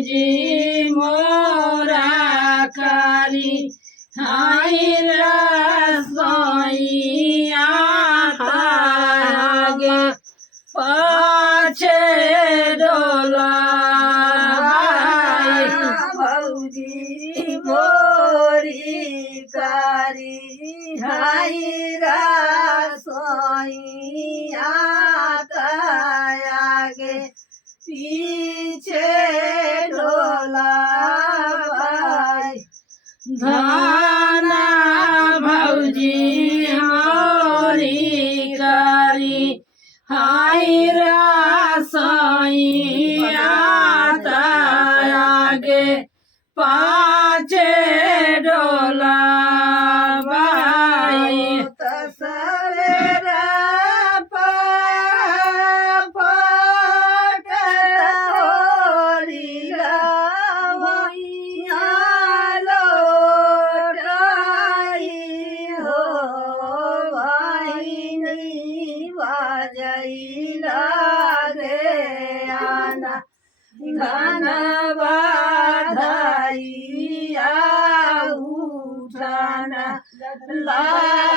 भौजी मोरा कारी हाय रसोइया आगे पाछे डोला भौजी मोरी कारी हाय रसोइया आगे पीछे डोला धाना भौजी मोरी कारी हाय रसोइया आगे पाछे डोला तसवेरा धनवाधाइया उठाना ला